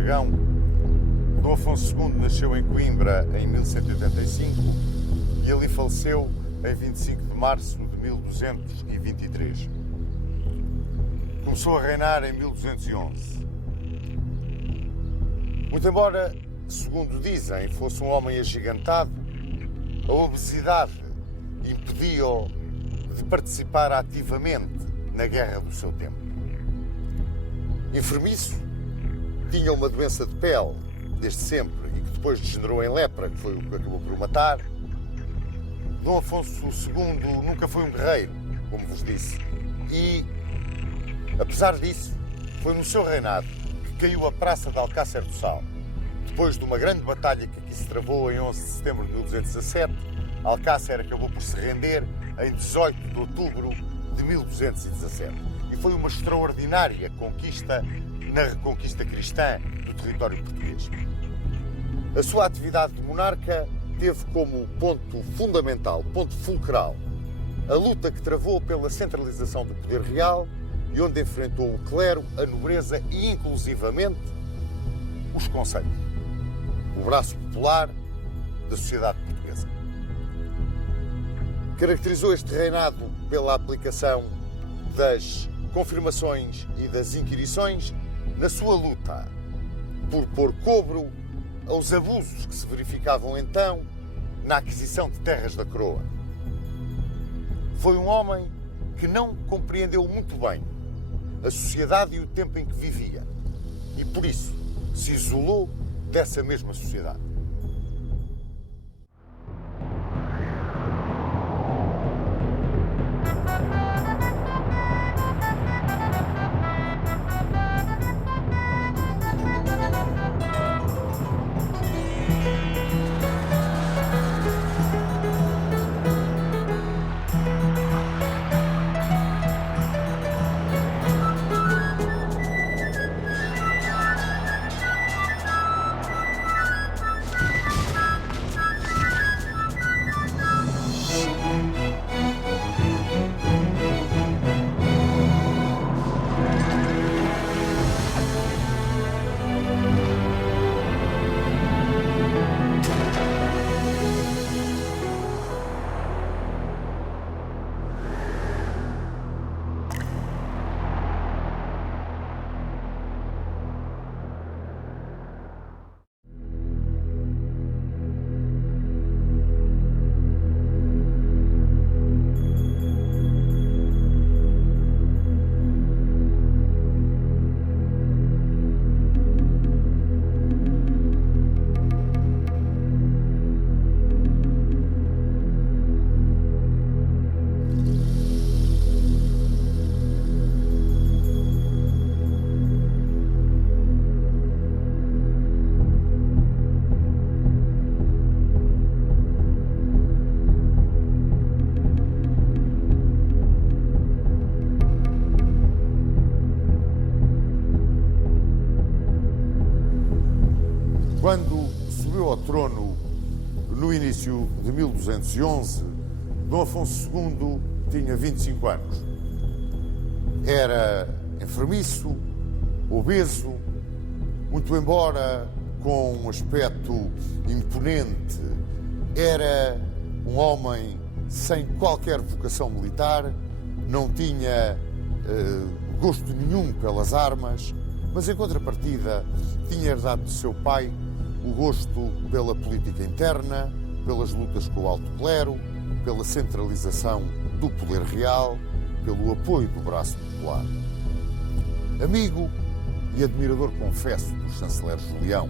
Aragão. Dom Afonso II nasceu em Coimbra em 1185 e ali faleceu em 25 de março de 1223. Começou a reinar em 1211. Muito embora, segundo dizem, fosse um homem agigantado, a obesidade impediu-o de participar ativamente na guerra do seu tempo. Enfermiço, tinha uma doença de pele desde sempre e que depois degenerou em lepra, que foi o que acabou por o matar. Dom Afonso II nunca foi um guerreiro, como vos disse, e, apesar disso, foi no seu reinado que caiu a praça de Alcácer do Sal. Depois de uma grande batalha que aqui se travou em 11 de setembro de 1217, Alcácer acabou por se render em 18 de outubro de 1217. E foi uma extraordinária conquista na reconquista cristã do território português. A sua atividade de monarca teve como ponto fundamental, ponto fulcral, a luta que travou pela centralização do poder real e onde enfrentou o clero, a nobreza e, inclusivamente, os concelhos, o braço popular da sociedade portuguesa. Caracterizou este reinado pela aplicação das confirmações e das inquirições na sua luta por pôr cobro aos abusos que se verificavam então na aquisição de terras da coroa. Foi um homem que não compreendeu muito bem a sociedade e o tempo em que vivia e, por isso, se isolou dessa mesma sociedade. Quando subiu ao trono no início de 1211, Dom Afonso II tinha 25 anos. Era enfermiço, obeso, muito embora com um aspecto imponente, era um homem sem qualquer vocação militar, não tinha gosto nenhum pelas armas, mas em contrapartida tinha herdado de seu pai o gosto pela política interna, pelas lutas com o alto clero, pela centralização do poder real, pelo apoio do braço popular. Amigo e admirador, confesso, do chanceler Julião,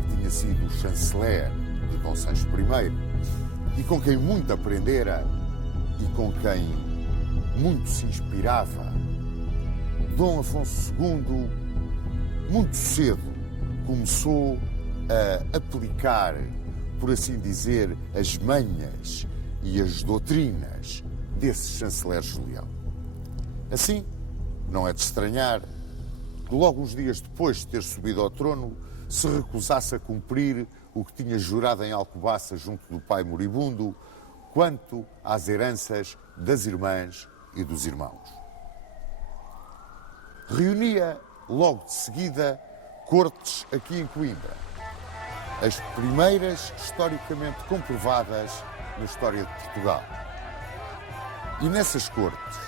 que tinha sido chanceler de Dom Sancho I e com quem muito aprendera e com quem muito se inspirava, Dom Afonso II, muito cedo, começou a aplicar, por assim dizer, as manhas e as doutrinas desse chanceler Julião. Assim, não é de estranhar que logo uns dias depois de ter subido ao trono se recusasse a cumprir o que tinha jurado em Alcobaça junto do pai moribundo quanto às heranças das irmãs e dos irmãos. Reunia logo de seguida cortes aqui em Coimbra. As primeiras historicamente comprovadas na história de Portugal. E nessas cortes,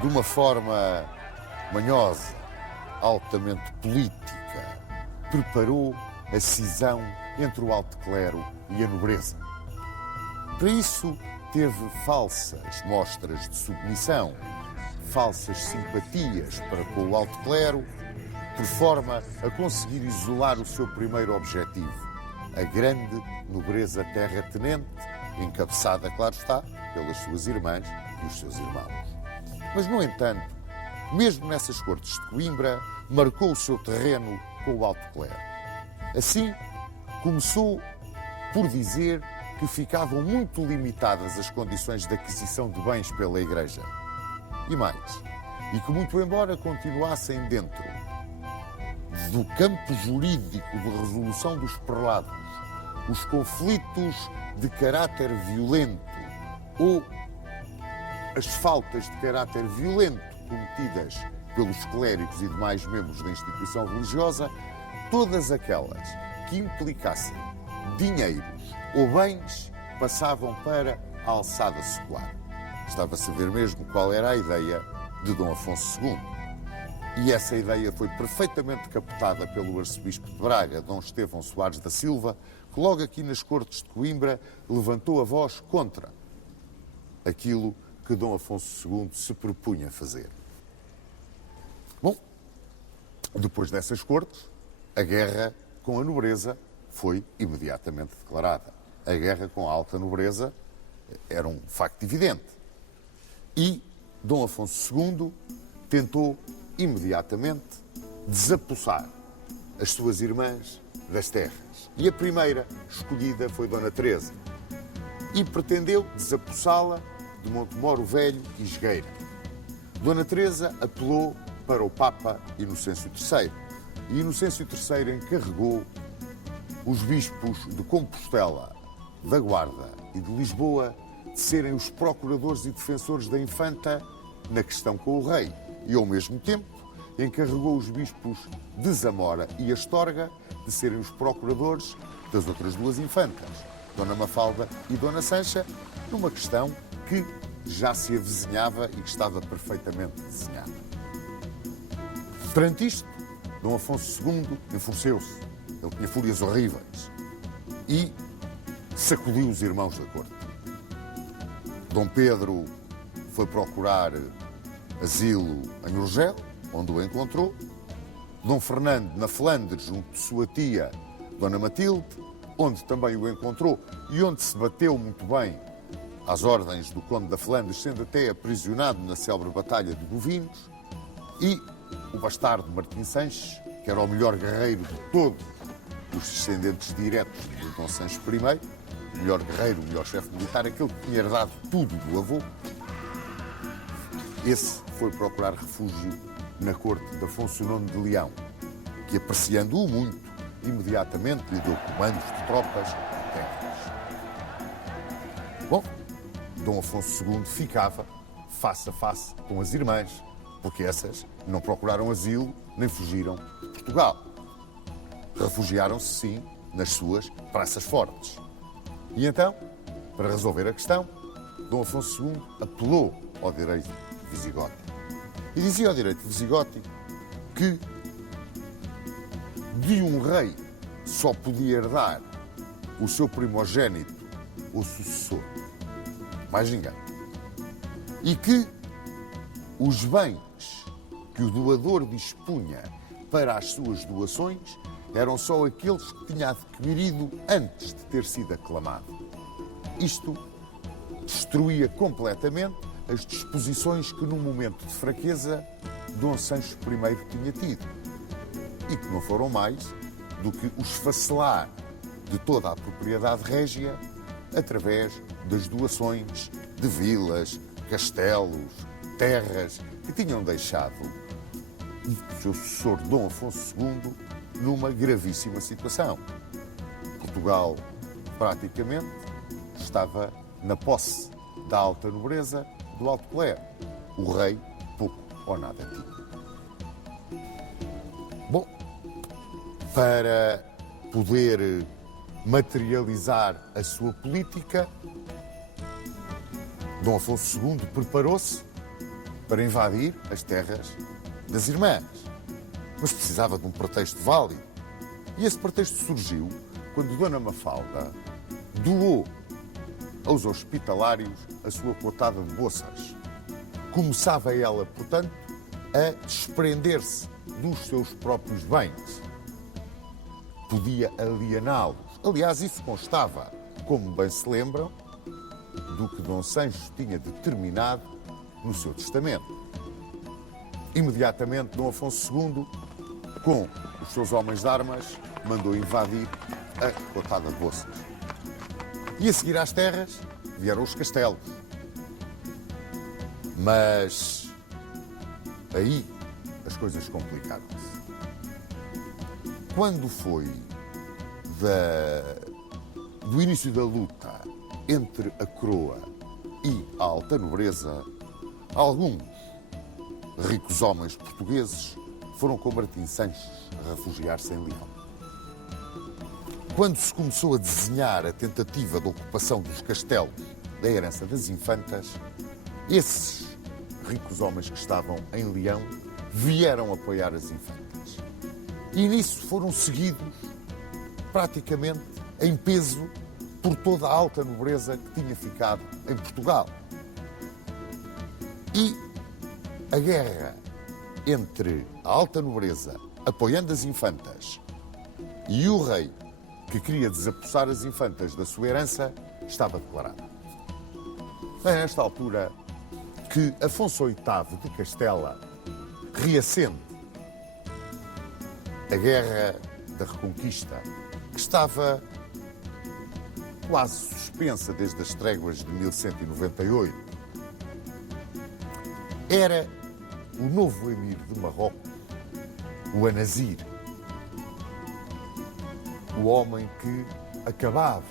de uma forma manhosa, altamente política, preparou a cisão entre o alto clero e a nobreza. Para isso, teve falsas mostras de submissão, falsas simpatias para com o alto clero, por forma a conseguir isolar o seu primeiro objetivo, a grande nobreza terratenente, encabeçada, claro está, pelas suas irmãs e os seus irmãos. Mas, no entanto, mesmo nessas cortes de Coimbra, marcou o seu terreno com o alto clero. Assim, começou por dizer que ficavam muito limitadas as condições de aquisição de bens pela Igreja. E mais, e que muito embora continuassem dentro do campo jurídico de resolução dos prelados os conflitos de caráter violento ou as faltas de caráter violento cometidas pelos clérigos e demais membros da instituição religiosa, todas aquelas que implicassem dinheiros ou bens passavam para a alçada secular. Estava-se a ver mesmo qual era a ideia de Dom Afonso II. E essa ideia foi perfeitamente captada pelo arcebispo de Braga, Dom Estevão Soares da Silva, que logo aqui nas cortes de Coimbra levantou a voz contra aquilo que Dom Afonso II se propunha fazer. Bom, depois dessas cortes, a guerra com a nobreza foi imediatamente declarada. A guerra com a alta nobreza era um facto evidente. E Dom Afonso II tentou imediatamente desapossar as suas irmãs das terras. E a primeira escolhida foi Dona Teresa. E pretendeu desapossá-la de Montemoro Velho e Jogueira. Dona Teresa apelou para o Papa Inocêncio III. E Inocêncio III encarregou os bispos de Compostela, da Guarda e de Lisboa de serem os procuradores e defensores da infanta na questão com o rei. E, ao mesmo tempo, encarregou os bispos de Zamora e Astorga de serem os procuradores das outras duas infantas, Dona Mafalda e Dona Sancha, numa questão que já se avizinhava e que estava perfeitamente desenhada. Perante isto, Dom Afonso II enfureceu-se. Ele tinha fúrias horríveis e sacudiu os irmãos da corte. Dom Pedro foi procurar asilo em Urgel, onde o encontrou. Dom Fernando, na Flandres, junto de sua tia, Dona Matilde, onde também o encontrou e onde se bateu muito bem às ordens do Conde da Flandres, sendo até aprisionado na célebre Batalha de Bovinos. E o bastardo Martim Sanches, que era o melhor guerreiro de todos os descendentes diretos de Dom Sancho I, o melhor guerreiro, o melhor chefe militar, aquele que tinha herdado tudo do avô. Esse foi procurar refúgio na corte de Afonso IX de Leão, que, apreciando-o muito, imediatamente lhe deu comandos de tropas e terras. Bom, Dom Afonso II ficava face a face com as irmãs, porque essas não procuraram asilo nem fugiram de Portugal. Refugiaram-se, sim, nas suas praças fortes. E então, para resolver a questão, Dom Afonso II apelou ao direito visigótico. E dizia ao direito visigótico que de um rei só podia herdar o seu primogênito ou sucessor, mais ninguém. E que os bens que o doador dispunha para as suas doações eram só aqueles que tinha adquirido antes de ter sido aclamado. Isto destruía completamente as disposições que, num momento de fraqueza, Dom Sancho I tinha tido e que não foram mais do que o esfacelar de toda a propriedade régia através das doações de vilas, castelos, terras que tinham deixado o seu sucessor Dom Afonso II numa gravíssima situação. Portugal, praticamente, estava na posse da alta nobreza do alto clero. O rei pouco ou nada tinha. Bom, para poder materializar a sua política, Dom Afonso II preparou-se para invadir as terras das irmãs, mas precisava de um pretexto válido. E esse pretexto surgiu quando Dona Mafalda doou aos hospitalários a sua cotada de bolsas. Começava ela, portanto, a desprender-se dos seus próprios bens. Podia aliená-los. Aliás, isso constava, como bem se lembram, do que Dom Sancho tinha determinado no seu testamento. Imediatamente, Dom Afonso II, com os seus homens de armas, mandou invadir a cotada de bolsas. E a seguir às terras vieram os castelos. Mas aí as coisas complicaram-se. Quando foi do início da luta entre a coroa e a alta nobreza, alguns ricos homens portugueses foram com Martim Sanches a refugiar-se em Leão. Quando se começou a desenhar a tentativa de ocupação dos castelos da herança das infantas, esses ricos homens que estavam em Leão vieram apoiar as infantas. E nisso foram seguidos, praticamente, em peso, por toda a alta nobreza que tinha ficado em Portugal. E a guerra entre a alta nobreza, apoiando as infantas, e o rei, que queria desapossar as infantas da sua herança, estava declarada. É nesta altura que Afonso VIII de Castela reacende a Guerra da Reconquista, que estava quase suspensa desde as tréguas de 1198. Era o novo emir de Marrocos, o Anazir, o homem que acabava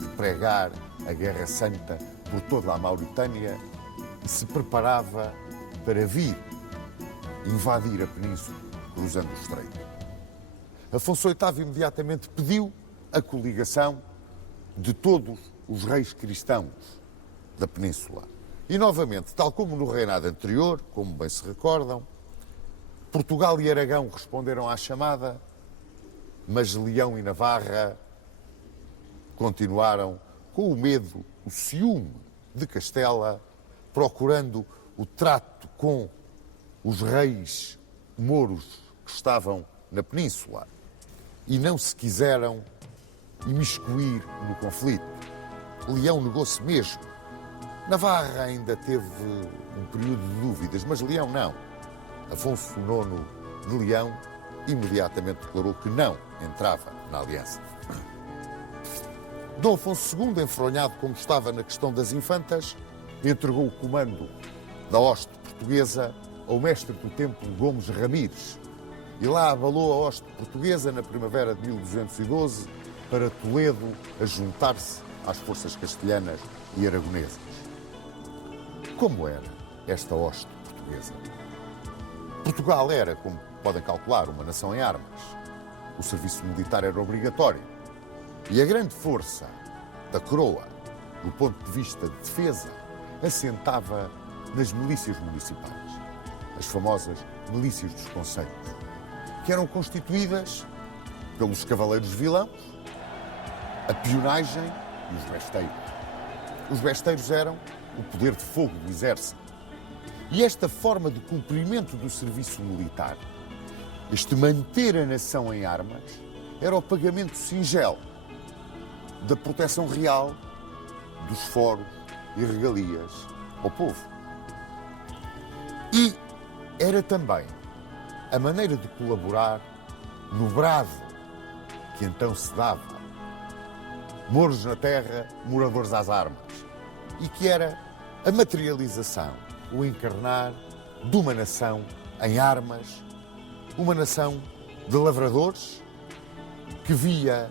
de pregar a Guerra Santa por toda a Mauritânia e se preparava para vir invadir a península, cruzando o estreito. Afonso VIII imediatamente pediu a coligação de todos os reis cristãos da península. E, novamente, tal como no reinado anterior, como bem se recordam, Portugal e Aragão responderam à chamada, mas Leão e Navarra continuaram com o medo, o ciúme de Castela, procurando o trato com os reis mouros que estavam na península e não se quiseram imiscuir no conflito. Leão negou-se mesmo. Navarra ainda teve um período de dúvidas, mas Leão não. Afonso IX de Leão imediatamente declarou que não entrava na aliança. Dom Afonso II, enfronhado como estava na questão das infantas, entregou o comando da hoste portuguesa ao mestre do templo Gomes Ramires e lá abalou a hoste portuguesa na primavera de 1212 para Toledo a juntar-se às forças castelhanas e aragonesas. Como era esta hoste portuguesa? Portugal era, como podem calcular, uma nação em armas. O serviço militar era obrigatório. E a grande força da coroa, do ponto de vista de defesa, assentava nas milícias municipais, as famosas milícias dos concelhos, que eram constituídas pelos cavaleiros vilãos, a pionagem e os besteiros. Os besteiros eram o poder de fogo do exército. E esta forma de cumprimento do serviço militar, este manter a nação em armas, era o pagamento singelo da proteção real dos foros e regalias ao povo. E era também a maneira de colaborar no brado que então se dava. Mouros na terra, moradores às armas. E que era a materialização, o encarnar de uma nação em armas, uma nação de lavradores que via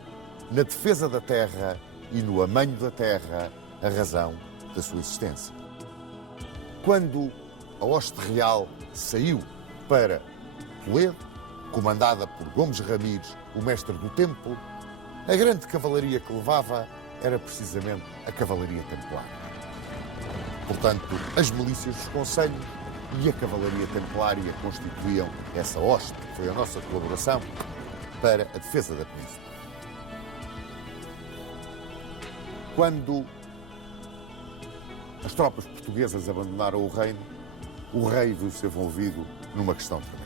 na defesa da terra e no amanho da terra a razão da sua existência. Quando a hoste real saiu para Toledo, comandada por Gomes Ramires, o mestre do templo, a grande cavalaria que levava era precisamente a cavalaria templar. Portanto, as milícias dos concelhos e a cavalaria templária constituíam essa hoste, que foi a nossa colaboração para a defesa da península. Quando as tropas portuguesas abandonaram o reino, o rei viu-se envolvido numa questão tremenda.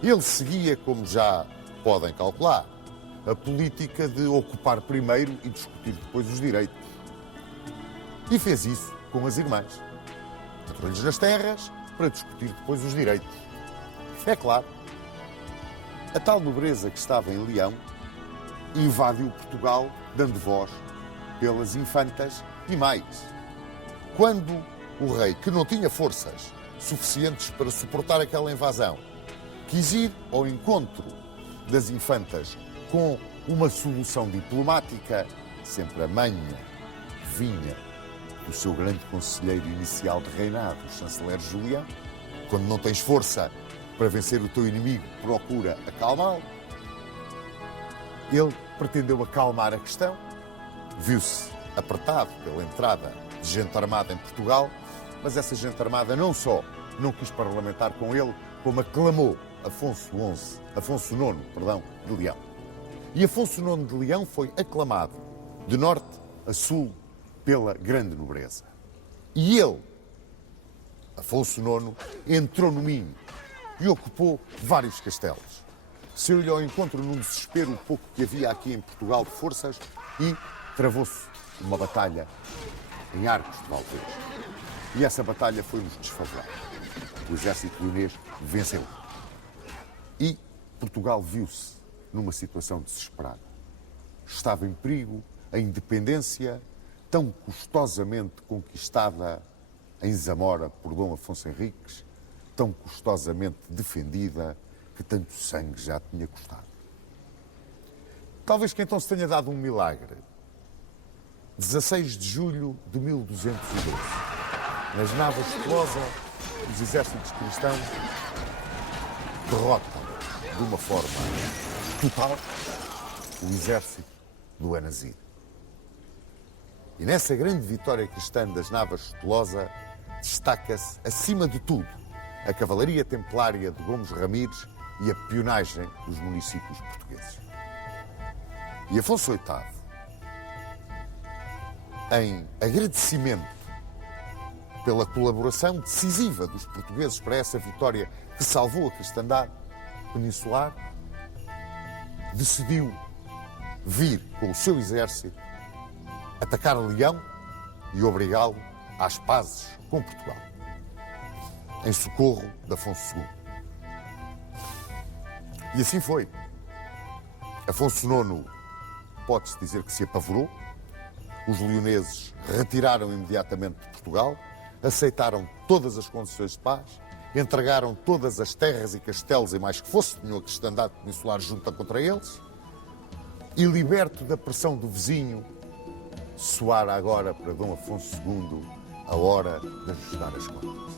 Ele seguia, como já podem calcular, a política de ocupar primeiro e discutir depois os direitos. E fez isso com as irmãs. Entrou-lhes nas terras para discutir depois os direitos. É claro, a tal nobreza que estava em Leão invadiu Portugal, dando voz pelas infantas e mais. Quando o rei, que não tinha forças suficientes para suportar aquela invasão, quis ir ao encontro das infantas com uma solução diplomática, sempre a manha vinha do seu grande conselheiro inicial de reinado, o chanceler Julião. Quando não tens força para vencer o teu inimigo, procura acalmá-lo. Ele pretendeu acalmar a questão, viu-se apertado pela entrada de gente armada em Portugal, mas essa gente armada não só não quis parlamentar com ele, como aclamou Afonso IX, de Leão. E Afonso IX de Leão foi aclamado de norte a sul pela grande nobreza. E ele, Afonso IX, entrou no Minho e ocupou vários castelos. Saiu-lhe ao encontro num desespero o pouco que havia aqui em Portugal de forças e travou-se uma batalha em Arcos de Valdez. E essa batalha foi-nos desfavorável. O exército leonês venceu. E Portugal viu-se numa situação desesperada. Estava em perigo a independência tão custosamente conquistada em Zamora por Dom Afonso Henriques, tão custosamente defendida, que tanto sangue já tinha custado. Talvez que então se tenha dado um milagre. 16 de julho de 1212, nas Navas de Tolosa, os exércitos cristãos derrotam de uma forma total o exército do Anazir. E nessa grande vitória cristã das Navas de Tolosa destaca-se, acima de tudo, a cavalaria templária de Gomes Ramires e a peonagem dos municípios portugueses. E Afonso VIII, em agradecimento pela colaboração decisiva dos portugueses para essa vitória que salvou a cristandade peninsular, decidiu vir com o seu exército atacar Leão e obrigá-lo às pazes com Portugal, em socorro de Afonso II. E assim foi. Afonso IX pode-se dizer que se apavorou. Os leoneses retiraram imediatamente de Portugal, aceitaram todas as condições de paz, entregaram todas as terras e castelos e mais que fosse, tinham a cristandade peninsular junta contra eles, e liberto da pressão do vizinho, soara agora para Dom Afonso II a hora de ajustar as contas.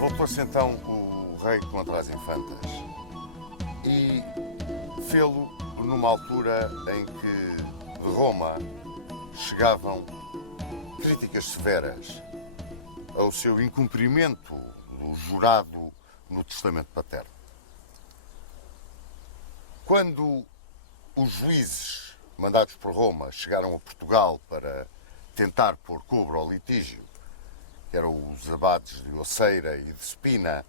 Voltou-se então o rei contra as infantas e fê-lo numa altura em que de Roma chegavam críticas severas ao seu incumprimento do jurado no testamento paterno. Quando os juízes mandados por Roma, chegaram a Portugal para tentar pôr cobro ao litígio, que eram os abades de Oceira e de Spina,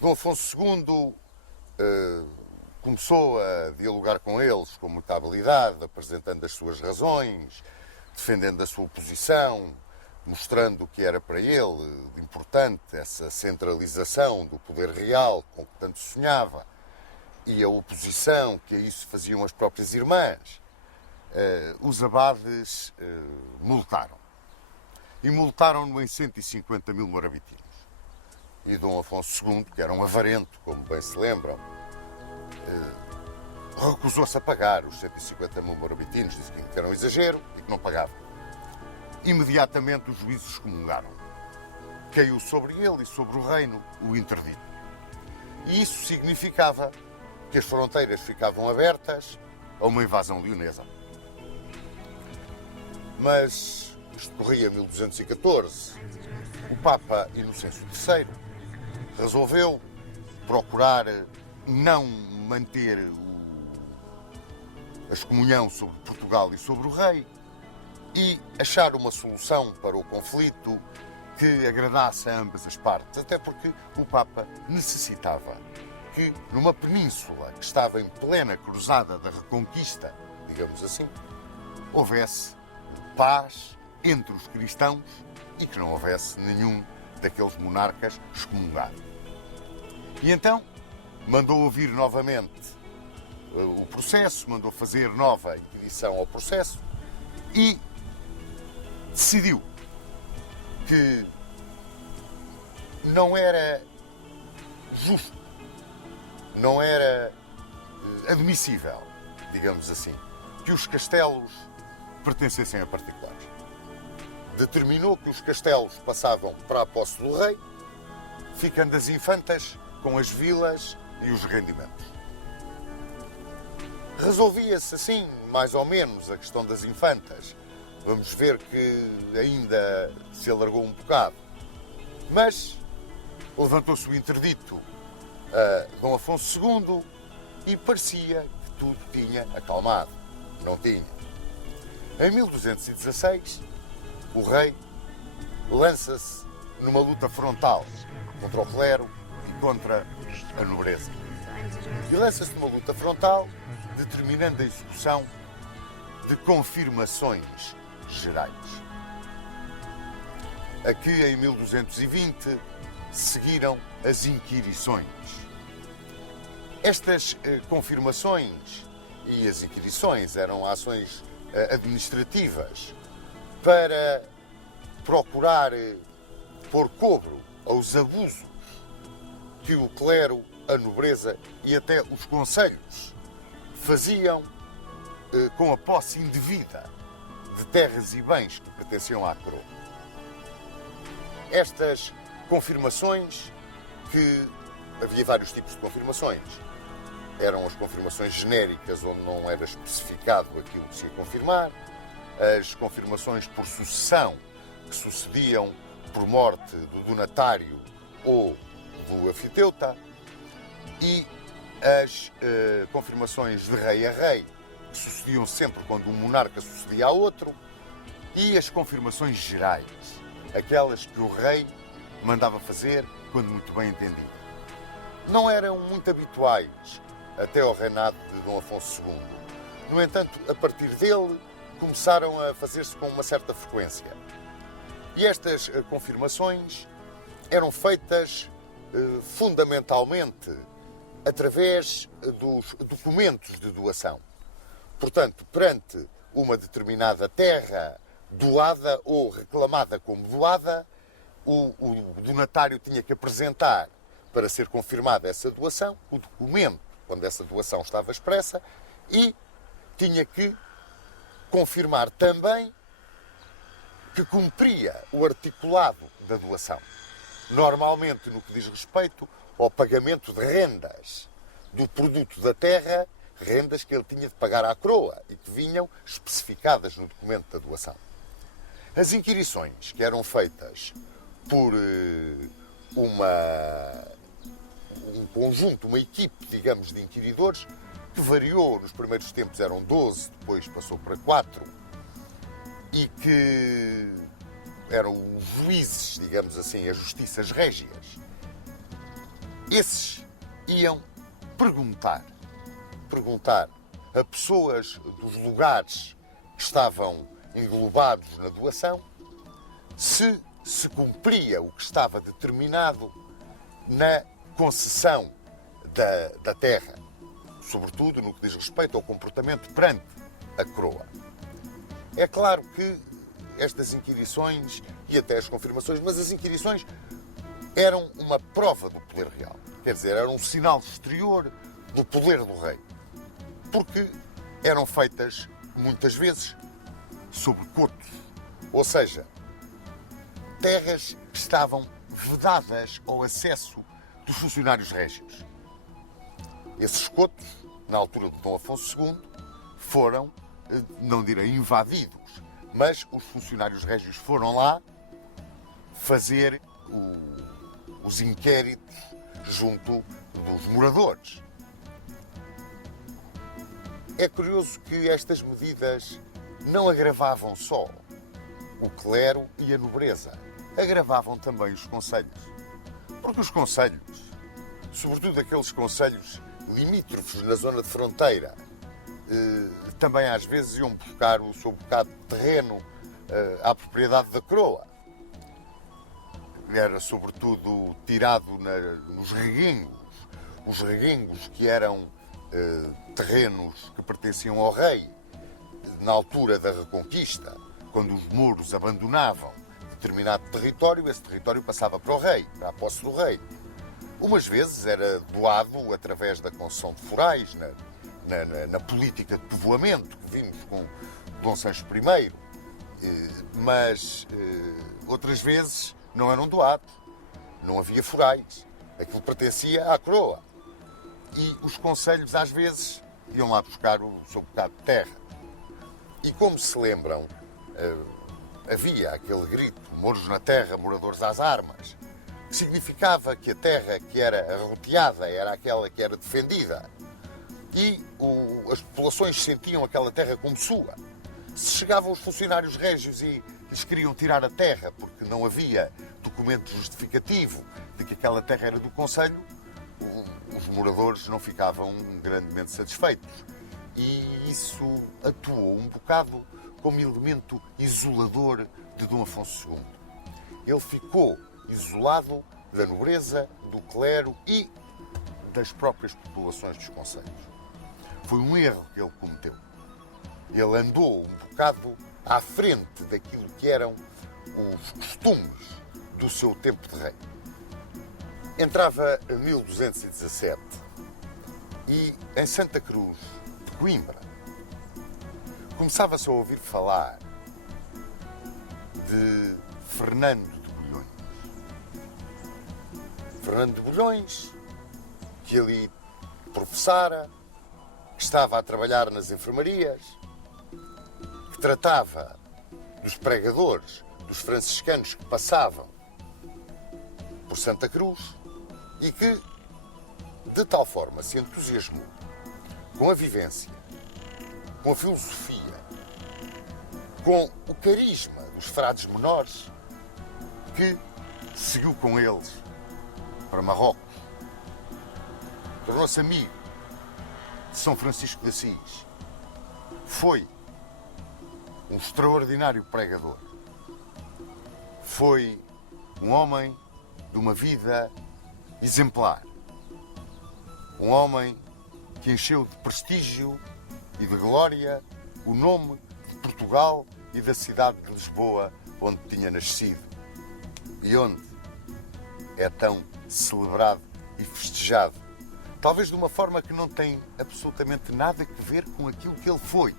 Dom Afonso II começou a dialogar com eles com muita habilidade, apresentando as suas razões, defendendo a sua posição, mostrando que era para ele importante essa centralização do poder real com que tanto sonhava e a oposição que a isso faziam as próprias irmãs. Os abades multaram. E multaram-no em 150 mil morabitinos. E Dom Afonso II, que era um avarento, como bem se lembram, recusou-se a pagar os 150 mil morabitinos, disse que era um exagero e que não pagava. Imediatamente os juízes excomungaram. Caiu sobre ele e sobre o reino o interdito. E isso significava que as fronteiras ficavam abertas a uma invasão leonesa. Mas isto corria em 1214. O Papa Inocêncio III resolveu procurar não manter a excomunhão sobre Portugal e sobre o rei e achar uma solução para o conflito que agradasse a ambas as partes, até porque o Papa necessitava que, numa península que estava em plena cruzada da Reconquista, digamos assim, houvesse paz entre os cristãos e que não houvesse nenhum daqueles monarcas excomungado. E então mandou ouvir novamente o processo, mandou fazer nova inquisição ao processo e decidiu que não era justo, não era admissível, digamos assim, que os castelos pertencessem a particulares. Determinou que os castelos passavam para a posse do rei, ficando as infantas com as vilas e os rendimentos. Resolvia-se assim, mais ou menos, a questão das infantas. Vamos ver que ainda se alargou um bocado. Mas levantou-se o interdito a Dom Afonso II e parecia que tudo tinha acalmado. Não tinha. Em 1216, o rei lança-se numa luta frontal contra o clero e contra a nobreza. E lança-se numa luta frontal, determinando a execução de confirmações gerais. Aqui, em 1220, seguiram as inquirições. Estas confirmações e as inquirições eram ações administrativas para procurar pôr cobro aos abusos que o clero, a nobreza e até os conselhos faziam com a posse indevida de terras e bens que pertenciam à coroa. Estas confirmações, que havia vários tipos de confirmações. Eram as confirmações genéricas, onde não era especificado aquilo que se ia confirmar, as confirmações por sucessão, que sucediam por morte do donatário ou do anfiteuta, e as confirmações de rei a rei, que sucediam sempre quando um monarca sucedia a outro, e as confirmações gerais, aquelas que o rei mandava fazer quando muito bem entendido. Não eram muito habituais até ao reinado de Dom Afonso II. No entanto, a partir dele, começaram a fazer-se com uma certa frequência. E estas confirmações eram feitas fundamentalmente através dos documentos de doação. Portanto, perante uma determinada terra doada ou reclamada como doada, o donatário tinha que apresentar, para ser confirmada essa doação, o documento onde essa doação estava expressa e tinha que confirmar também que cumpria o articulado da doação. Normalmente, no que diz respeito ao pagamento de rendas do produto da terra, rendas que ele tinha de pagar à coroa e que vinham especificadas no documento da doação. As inquirições, que eram feitas por um conjunto, uma equipe, digamos, de inquiridores, que variou, nos primeiros tempos eram 12, depois passou para 4, e que eram os juízes, digamos assim, as justiças régias. Esses iam perguntar a pessoas dos lugares que estavam englobados na doação se cumpria o que estava determinado na concessão da terra, sobretudo no que diz respeito ao comportamento perante a coroa. É claro que estas inquirições e até as confirmações, mas as inquirições eram uma prova do poder real. Quer dizer, eram um sinal exterior do poder do rei. Porque eram feitas, muitas vezes, sobre cotos. Ou seja, terras que estavam vedadas ao acesso dos funcionários régios. Esses cotos, na altura de Dom Afonso II, foram, não direi invadidos, mas os funcionários régios foram lá fazer os inquéritos junto dos moradores. É curioso que estas medidas não agravavam só o clero e a nobreza, agravavam também os concelhos. Porque os concelhos, sobretudo aqueles concelhos limítrofes na zona de fronteira, também às vezes iam buscar o seu bocado de terreno à propriedade da coroa. Era sobretudo tirado nos reguengos, os reguengos que eram terrenos que pertenciam ao rei na altura da Reconquista, quando os mouros abandonavam determinado território, esse território passava para o rei, para a posse do rei. Umas vezes era doado através da concessão de forais, na política de povoamento que vimos com Dom Sancho I, mas outras vezes não eram doados, não havia forais, aquilo pertencia à coroa. E os concelhos às vezes iam lá buscar o seu bocado de terra. E como se lembram, havia aquele grito, mouros na terra, moradores às armas, que significava que a terra que era arroteada era aquela que era defendida. E as populações sentiam aquela terra como sua. Se chegavam os funcionários régios e lhes queriam tirar a terra porque não havia documento justificativo de que aquela terra era do concelho, os moradores não ficavam grandemente satisfeitos. E isso atuou um bocado como elemento isolador de Dom Afonso II. Ele ficou isolado da nobreza, do clero e das próprias populações dos concelhos. Foi um erro que ele cometeu. Ele andou um bocado à frente daquilo que eram os costumes do seu tempo de rei. Entrava 1217 e em Santa Cruz de Coimbra começava-se a ouvir falar de Fernando de Bulhões. Fernando de Bulhões, que ali professara, que estava a trabalhar nas enfermarias, que tratava dos pregadores, dos franciscanos que passavam por Santa Cruz e que, de tal forma, se entusiasmou com a vivência, com a filosofia, com o carisma dos frades menores, que seguiu com eles para Marrocos, tornou-se amigo de São Francisco de Assis, foi um extraordinário pregador, foi um homem de uma vida exemplar, um homem que encheu de prestígio e de glória o nome de Portugal e da cidade de Lisboa, onde tinha nascido e onde é tão celebrado e festejado, talvez de uma forma que não tem absolutamente nada a ver com aquilo que ele foi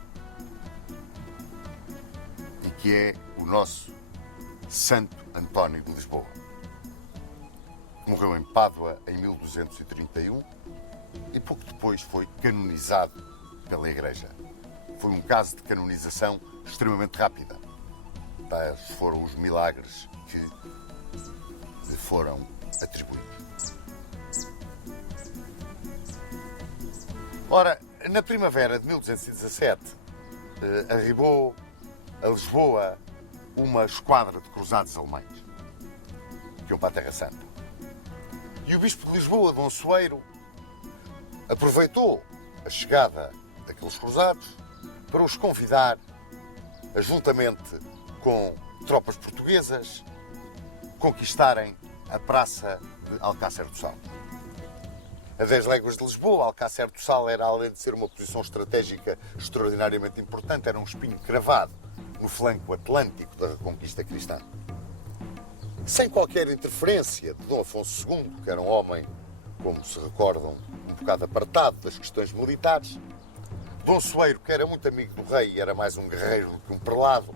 e que é o nosso Santo António de Lisboa. Morreu em Pádua em 1231 e pouco depois foi canonizado pela Igreja. Foi um caso de canonização extremamente rápida. Tais foram os milagres que lhe foram atribuídos. Ora, Na primavera de 1217, arribou a Lisboa uma esquadra de cruzados alemães que iam para a Terra Santa. E o bispo de Lisboa, Dom Soeiro, aproveitou a chegada daqueles cruzados para os convidar a, juntamente com tropas portuguesas, conquistarem a praça de Alcácer do Sal. A 10 léguas de Lisboa, Alcácer do Sal era, além de ser uma posição estratégica extraordinariamente importante, era um espinho cravado no flanco atlântico da reconquista cristã. Sem qualquer interferência de Dom Afonso II, que era um homem, como se recordam, um bocado apartado das questões militares, Dom Soeiro, que era muito amigo do rei e era mais um guerreiro do que um prelado,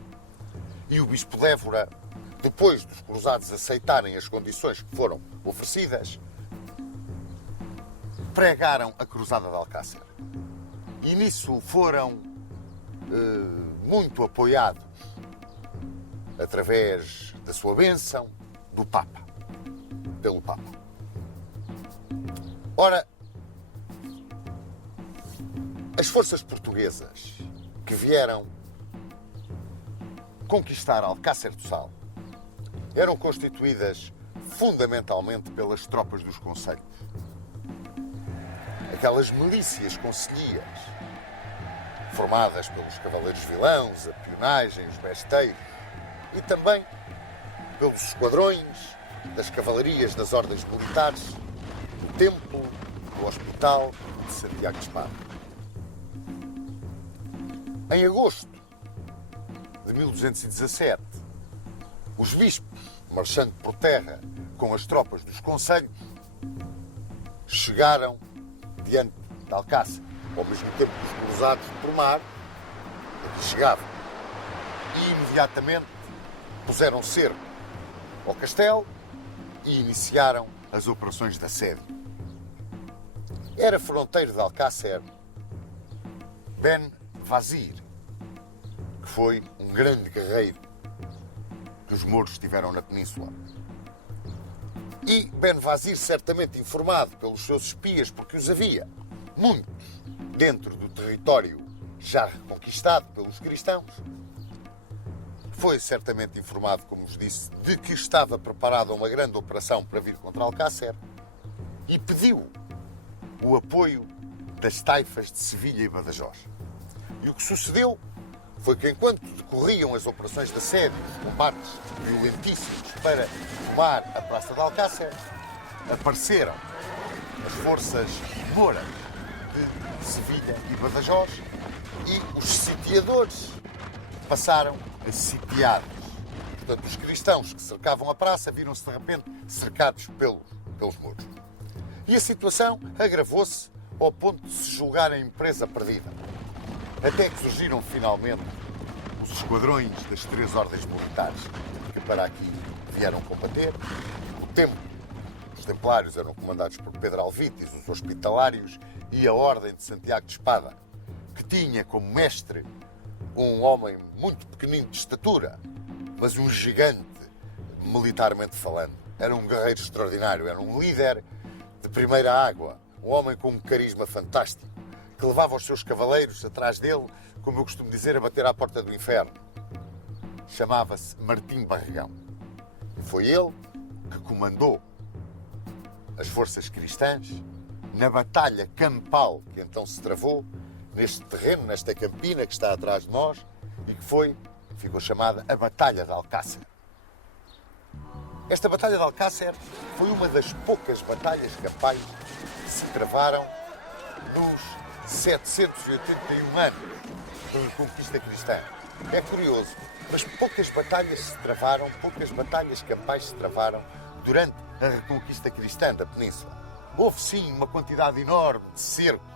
e o bispo de Évora, depois dos cruzados aceitarem as condições que foram oferecidas, pregaram a cruzada de Alcácer. E nisso foram muito apoiados através da sua bênção do Papa, pelo Papa. Ora, as forças portuguesas que vieram conquistar Alcácer do Sal eram constituídas fundamentalmente pelas tropas dos concelhos. Aquelas milícias concelhias, formadas pelos cavaleiros vilãos, a pionagem, os besteiros, e também pelos esquadrões das cavalarias das ordens militares, do Templo, do Hospital de Santiago de Espada. Em agosto de 1217, os bispos, marchando por terra com as tropas dos concelhos, chegaram diante de Alcácer, ao mesmo tempo que os cruzados por mar aqui chegavam, e imediatamente puseram cerco ao castelo e iniciaram as operações de assédio. Era fronteiro de Alcácer Ben Vazir, que foi um grande guerreiro que os mouros tiveram na península. E Ben Vazir, certamente informado pelos seus espias, porque os havia muitos dentro do território já reconquistado pelos cristãos, foi certamente informado, como vos disse, de que estava preparada uma grande operação para vir contra Alcácer e pediu o apoio das taifas de Sevilha e Badajoz. E o que sucedeu foi que, enquanto decorriam as operações de assédio, os combates violentíssimos para tomar a Praça de Alcácer, apareceram as forças mouras de Sevilha e Badajoz e os sitiadores passaram a sitiados. Portanto, os cristãos que cercavam a praça viram-se de repente cercados pelos mouros. E a situação agravou-se ao ponto de se julgar a empresa perdida. Até que surgiram finalmente os esquadrões das 3 ordens militares que para aqui vieram combater. O Templo, os Templários eram comandados por Pedro Alvítis, os Hospitalários e a Ordem de Santiago de Espada, que tinha como mestre um homem muito pequenino de estatura, mas um gigante militarmente falando. Era um guerreiro extraordinário, era um líder de primeira água, um homem com um carisma fantástico, que levava os seus cavaleiros atrás dele, como eu costumo dizer, a bater à porta do inferno. Chamava-se Martim Barregão. E foi ele que comandou as forças cristãs na batalha campal que então se travou neste terreno, nesta campina que está atrás de nós e que ficou chamada a Batalha de Alcácer. Esta Batalha de Alcácer foi uma das poucas batalhas campais que se travaram nos 781 anos da reconquista cristã. É curioso, mas poucas batalhas campais se travaram durante a reconquista cristã da península. Houve sim uma quantidade enorme de cercos,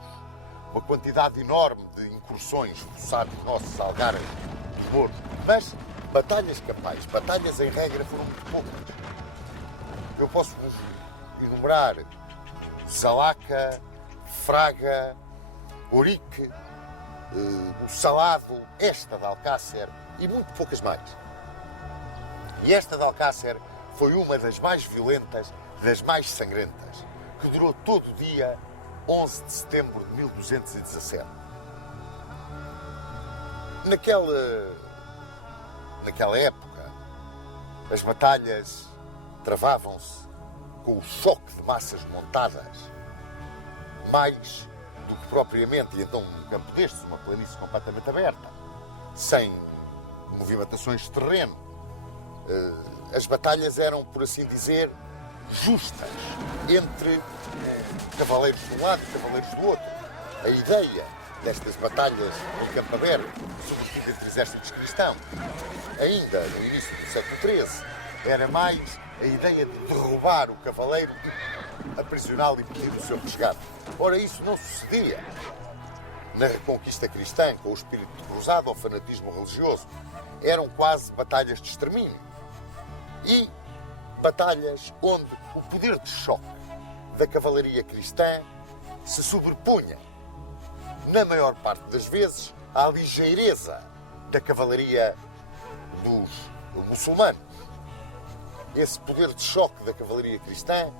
uma quantidade enorme de incursões, forçados nossos algarves, dos mouros, mas batalhas campais, batalhas em regra foram muito poucas. Eu posso-vos enumerar Zalaca, Fraga, Ourique, o Salado, esta de Alcácer e muito poucas mais. E esta de Alcácer foi uma das mais violentas, das mais sangrentas, que durou todo o dia 11 de setembro de 1217. Naquela época, as batalhas travavam-se com o choque de massas montadas, mais do que propriamente, e então um campo destes, uma planície completamente aberta, sem movimentações de terreno. As batalhas eram, por assim dizer, justas entre cavaleiros de um lado e cavaleiros do outro. A ideia destas batalhas em campo aberto, sobretudo entre exércitos cristãos, ainda no início do século XIII, era mais a ideia de derrubar o cavaleiro, aprisioná-lo e pedir o seu resgate. Ora, isso não sucedia na Reconquista cristã, com o espírito de cruzado ou fanatismo religioso. Eram quase batalhas de extermínio. E batalhas onde o poder de choque da cavalaria cristã se sobrepunha, na maior parte das vezes, à ligeireza da cavalaria dos muçulmanos. Esse poder de choque da cavalaria cristã,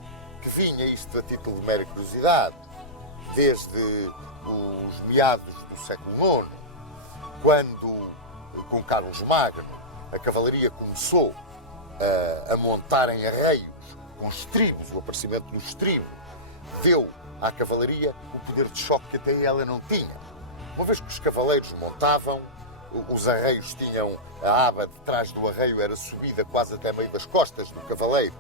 que vinha, isto a título de mera curiosidade, desde os meados do século IX, quando, com Carlos Magno, a cavalaria começou a montar em arreios, com estribos, o aparecimento dos estribos, deu à cavalaria o poder de choque que até ela não tinha. Uma vez que os cavaleiros montavam, os arreios tinham a aba de trás do arreio, era subida quase até meio das costas do cavaleiro,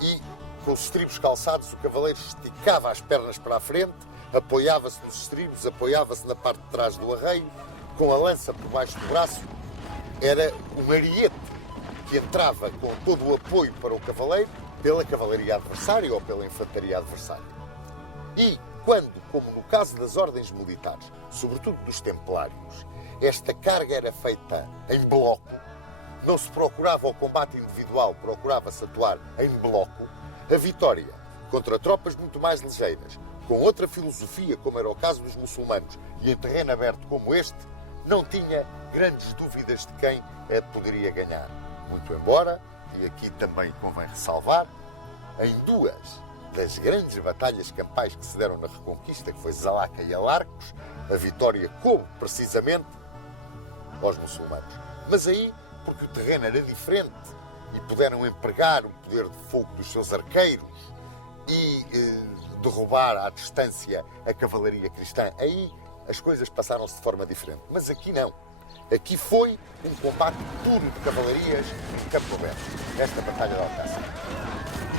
e com os estribos calçados o cavaleiro esticava as pernas para a frente, apoiava-se nos estribos, apoiava-se na parte de trás do arreio, com a lança por baixo do braço. Era um ariete que entrava com todo o apoio para o cavaleiro pela cavalaria adversária ou pela infantaria adversária. E quando, como no caso das ordens militares, sobretudo dos templários, esta carga era feita em bloco, não se procurava o combate individual, procurava-se atuar em bloco, a vitória contra tropas muito mais ligeiras, com outra filosofia, como era o caso dos muçulmanos, e em terreno aberto como este, não tinha grandes dúvidas de quem a poderia ganhar. Muito embora, e aqui também convém ressalvar, em duas das grandes batalhas campais que se deram na Reconquista, que foi Zalaca e Alarcos, a vitória coube precisamente aos muçulmanos. Mas aí, porque o terreno era diferente e puderam empregar o poder de fogo dos seus arqueiros e derrubar à distância a cavalaria cristã, aí as coisas passaram-se de forma diferente. Mas aqui não. Aqui foi um combate duro de cavalarias em campo aberto, nesta Batalha de Alcácer.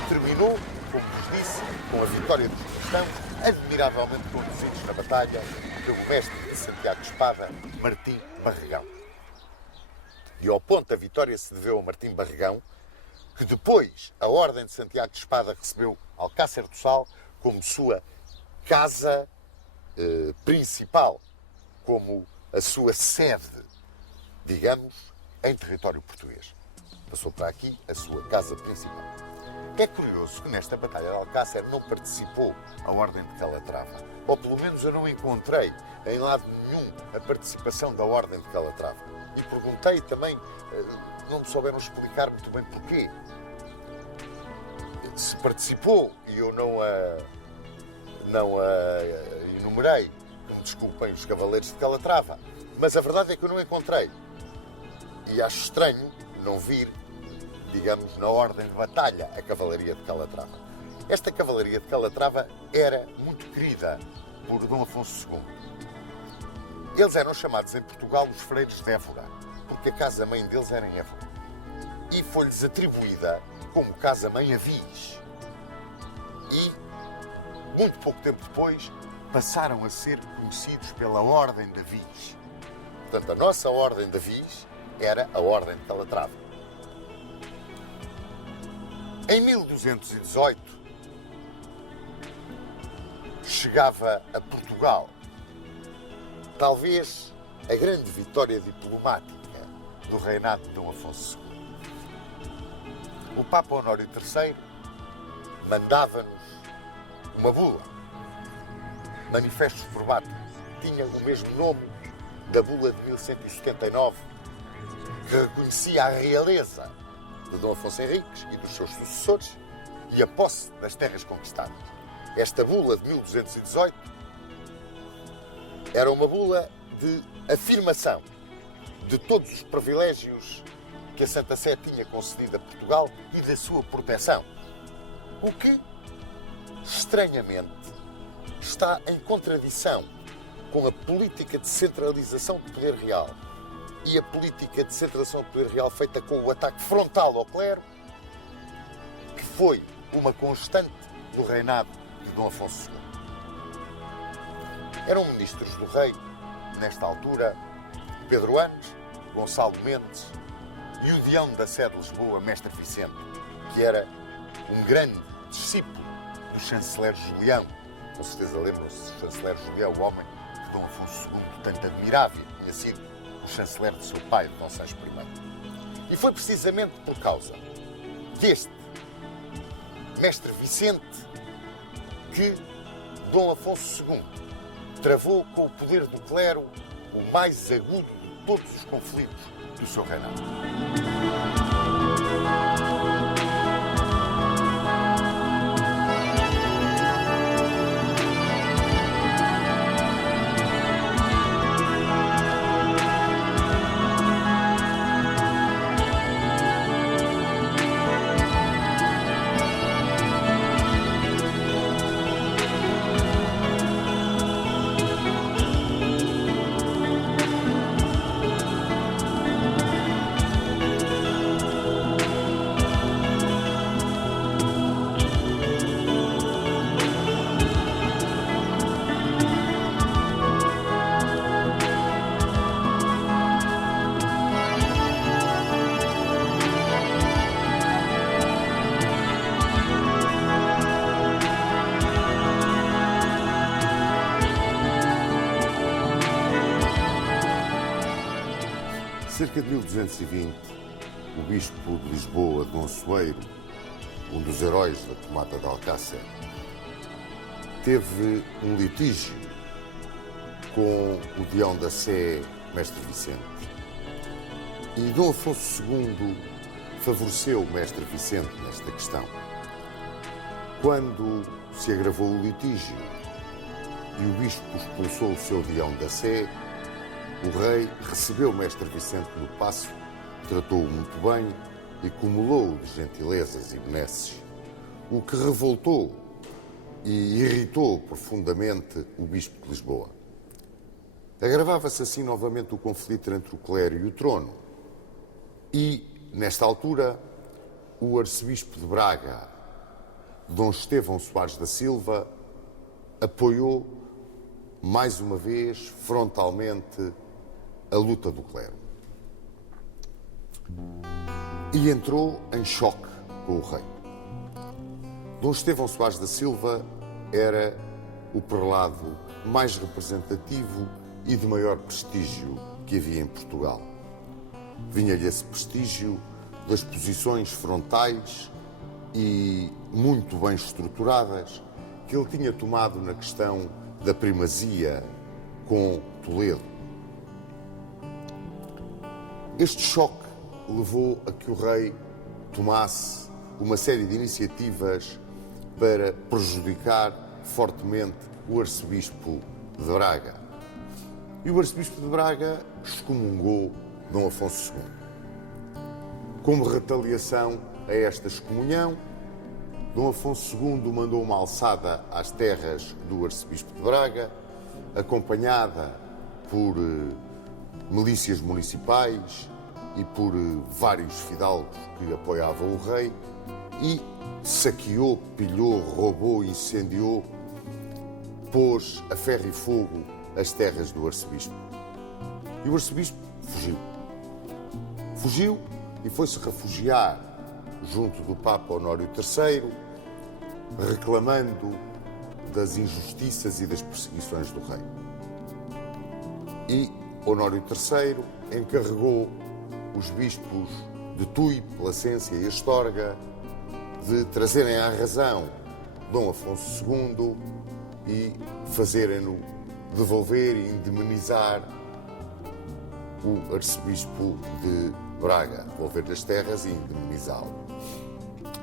Terminou, como vos disse, com a vitória dos cristãos, admiravelmente conduzidos na batalha pelo mestre de Santiago de Espada, Martim Barregão. E ao ponto da vitória se deveu a Martim Barregão, que depois a Ordem de Santiago de Espada recebeu Alcácer do Sal como sua casa principal, como a sua sede, digamos, em território português. Passou para aqui a sua casa principal. É curioso que nesta Batalha de Alcácer não participou a Ordem de Calatrava, ou pelo menos eu não encontrei em lado nenhum a participação da Ordem de Calatrava. E perguntei também, não me souberam explicar muito bem porquê. Se participou e eu não a enumerei, que me desculpem os Cavaleiros de Calatrava, mas a verdade é que eu não encontrei. E acho estranho não vir, digamos, na ordem de batalha, a Cavalaria de Calatrava. Esta Cavalaria de Calatrava era muito querida por Dom Afonso II. Eles eram chamados em Portugal os Freiros de Évora, porque a casa-mãe deles era em Évora. E foi-lhes atribuída como casa-mãe a Viz. E, muito pouco tempo depois, passaram a ser conhecidos pela Ordem da Viz. Portanto, a nossa Ordem da Viz era a Ordem de Calatrava. Em 1218, chegava a Portugal talvez a grande vitória diplomática do reinado de Dom Afonso II. O Papa Honório III mandava-nos uma bula, Manifestos Probatum, tinha o mesmo nome da bula de 1179, que reconhecia a realeza de Dom Afonso Henriques e dos seus sucessores e a posse das terras conquistadas. esta bula de 1218 era uma bula de afirmação de todos os privilégios que a Santa Sé tinha concedido a Portugal e da sua proteção. O que, estranhamente, está em contradição com a política de centralização do poder real e a política de centralização do poder real feita com o ataque frontal ao clero, que foi uma constante do reinado de Dom Afonso II. Eram ministros do rei, nesta altura, Pedro Anes, Gonçalo Mendes e o Deão da Sé de Lisboa, Mestre Vicente, que era um grande discípulo do chanceler Julião. Com certeza lembram-se do chanceler Julião, o homem que Dom Afonso II tanto admirava, tinha sido o chanceler de seu pai, Dom Sancho I. E foi precisamente por causa deste Mestre Vicente que Dom Afonso II travou com o poder do clero o mais agudo de todos os conflitos do seu reinado. Cerca de 1220, o bispo de Lisboa, Dom Soeiro, um dos heróis da tomada de Alcácer, teve um litígio com o Deão da Sé, Mestre Vicente. E Dom Afonso II favoreceu o Mestre Vicente nesta questão. Quando se agravou o litígio e o bispo expulsou o seu Deão da Sé, o rei recebeu o Mestre Vicente no paço, tratou-o muito bem e cumulou-o de gentilezas e benesses, o que revoltou e irritou profundamente o bispo de Lisboa. Agravava-se assim novamente o conflito entre o clero e o trono e, nesta altura, o arcebispo de Braga, Dom Estevão Soares da Silva, apoiou mais uma vez frontalmente a luta do clero e entrou em choque com o rei. Dom Estevão Soares da Silva era o prelado mais representativo e de maior prestígio que havia em Portugal. Vinha-lhe esse prestígio das posições frontais e muito bem estruturadas que ele tinha tomado na questão da primazia com Toledo. Este choque levou a que o rei tomasse uma série de iniciativas para prejudicar fortemente o arcebispo de Braga. E o arcebispo de Braga excomungou Dom Afonso II. Como retaliação a esta excomunhão, Dom Afonso II mandou uma alçada às terras do arcebispo de Braga, acompanhada por milícias municipais e por vários fidalgos que apoiavam o rei, e saqueou, pilhou, roubou, incendiou, pôs a ferro e fogo as terras do arcebispo. E o arcebispo fugiu. Fugiu e foi-se refugiar junto do Papa Honório III, reclamando das injustiças e das perseguições do rei. E Honório III encarregou os bispos de Tui, Placência e Astorga de trazerem à razão Dom Afonso II e fazerem-no devolver e indemnizar o arcebispo de Braga, devolver-lhe as terras e indemnizá-lo.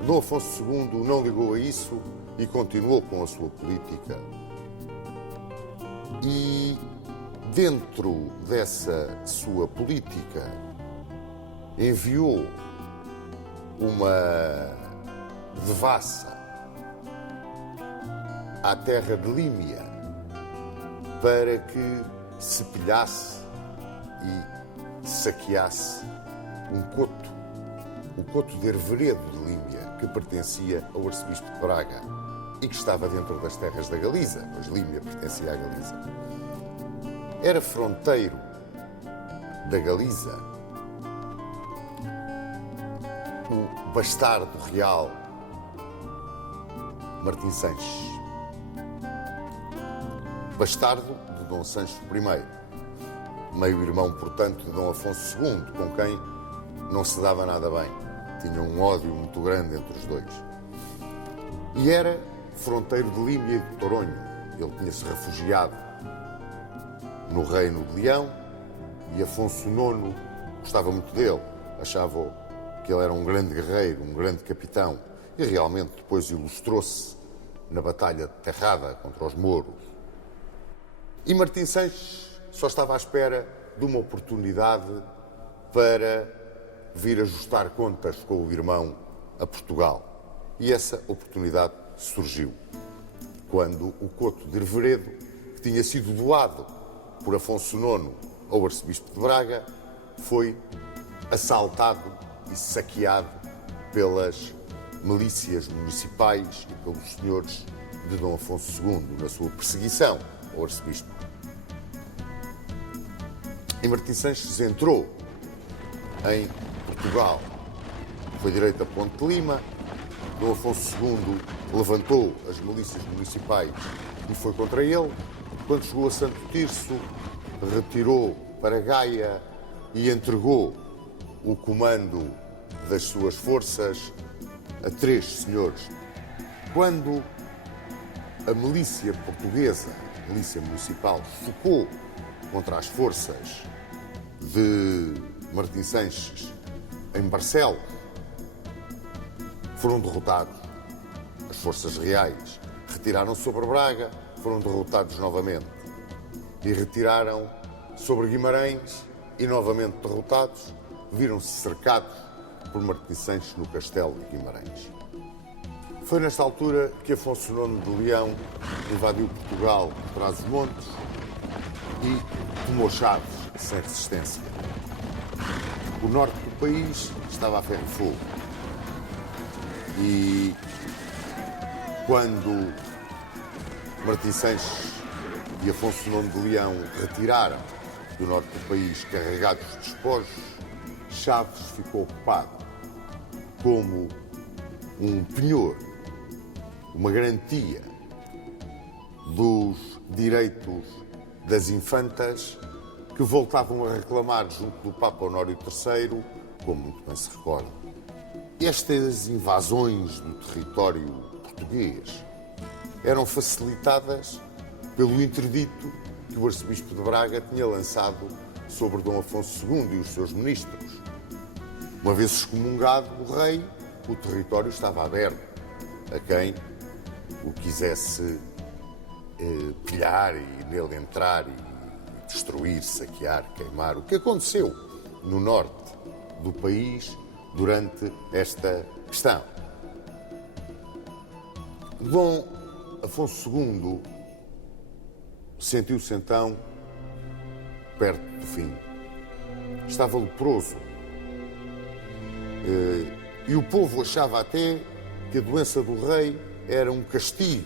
Dom Afonso II não ligou a isso e continuou com a sua política. E dentro dessa sua política enviou uma devassa à terra de Límia para que se pilhasse e saqueasse um coto, o coto de Herveredo de Límia, que pertencia ao arcebispo de Braga e que estava dentro das terras da Galiza, pois Límia pertencia à Galiza. Era fronteiro da Galiza o bastardo real Martim Sanches, bastardo de Dom Sancho I, meio-irmão, portanto, de Dom Afonso II, com quem não se dava nada bem. Tinha um ódio muito grande entre os dois. E era fronteiro de Límia e de Toronho. Ele tinha-se refugiado no Reino de Leão e Afonso IX gostava muito dele. Achava que ele era um grande guerreiro, um grande capitão. E realmente depois ilustrou-se na Batalha de Terrada contra os mouros. E Martim Sanches só estava à espera de uma oportunidade para vir ajustar contas com o irmão a Portugal. E essa oportunidade surgiu quando o coto de Herveredo, que tinha sido doado por Afonso IX ao arcebispo de Braga, foi assaltado e saqueado pelas milícias municipais e pelos senhores de Dom Afonso II na sua perseguição ao arcebispo. E Martim Sanches entrou em Portugal, foi direito a Ponte de Lima. Dom Afonso II levantou as milícias municipais e foi contra ele. Quando chegou a Santo Tirso, retirou para Gaia e entregou o comando das suas forças a 3 senhores. Quando a milícia portuguesa, a milícia municipal, focou contra as forças de Martim Sanches em Barcelos, foram derrotados. As forças reais retiraram sobre Braga, foram derrotados novamente. E retiraram sobre Guimarães e novamente derrotados, viram-se cercados por Martim Sanches no castelo de Guimarães. Foi nesta altura que Afonso IX de Leão invadiu Portugal por trás dos montes e tomou Chaves sem resistência. O norte do país estava a ferro e fogo. E quando Martim Sanches e Afonso IX de Leão retiraram do norte do país carregados de despojos, Chaves ficou ocupado como um penhor, uma garantia dos direitos das infantas que voltavam a reclamar junto do Papa Honório III, como muito bem se recorda. Estas invasões do território português eram facilitadas pelo interdito que o arcebispo de Braga tinha lançado sobre Dom Afonso II e os seus ministros. Uma vez excomungado o rei, o território estava aberto a quem o quisesse pilhar e nele entrar e destruir, saquear, queimar, o que aconteceu no norte do país durante esta questão. Dom Afonso II sentiu-se então perto do fim. Estava leproso. E o povo achava até que a doença do rei era um castigo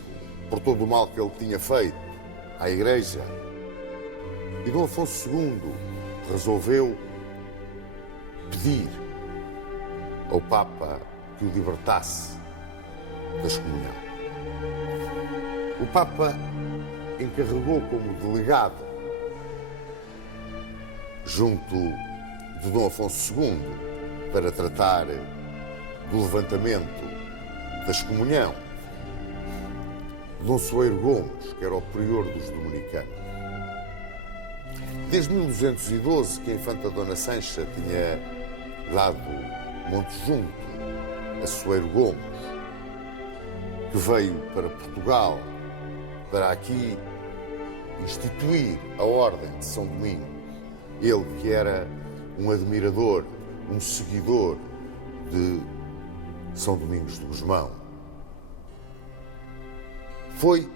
por todo o mal que ele tinha feito à Igreja. E Dom Afonso II resolveu pedir ao Papa que o libertasse da excomunhão. O Papa encarregou como delegado junto de Dom Afonso II para tratar do levantamento da excomunhão Dom Soeiro Gomes, que era o prior dos dominicanos. Desde 1212 que a infanta Dona Sancha tinha dado Monte Junto Açoeiro Gomes, que veio para Portugal para aqui instituir a Ordem de São Domingos. Ele que era um admirador, um seguidor de São Domingos de Gusmão. Foi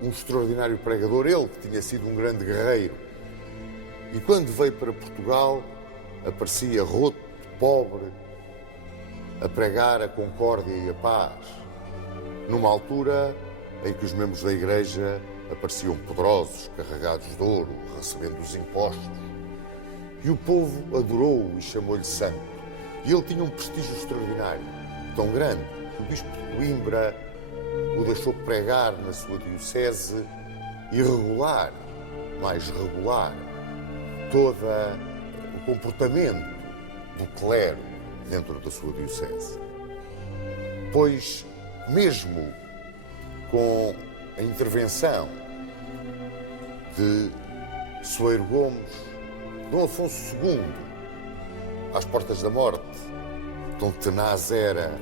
um extraordinário pregador, ele que tinha sido um grande guerreiro. E quando veio para Portugal, aparecia roto, pobre, a pregar a concórdia e a paz, numa altura em que os membros da Igreja apareciam poderosos, carregados de ouro, recebendo os impostos. E o povo adorou-o e chamou-lhe santo. E ele tinha um prestígio extraordinário, tão grande, que o bispo de Coimbra o deixou pregar na sua diocese e regular, mais regular, todo o comportamento do clero dentro da sua diocese. Pois, mesmo com a intervenção de Soeiro Gomes, Dom Afonso II, às portas da morte, tão tenaz era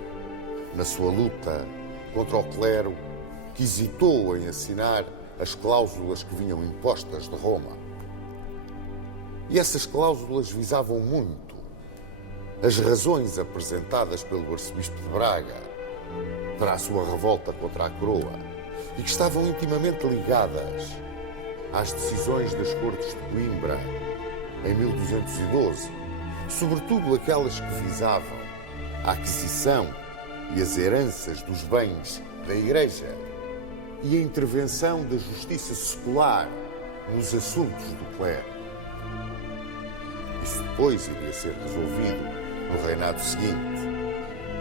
na sua luta contra o clero, que hesitou em assinar as cláusulas que vinham impostas de Roma. E essas cláusulas visavam muito as razões apresentadas pelo arcebispo de Braga para a sua revolta contra a coroa e que estavam intimamente ligadas às decisões das Cortes de Coimbra em 1212, sobretudo aquelas que visavam a aquisição e as heranças dos bens da Igreja e a intervenção da justiça secular nos assuntos do clero. Isso depois iria ser resolvido no reinado seguinte,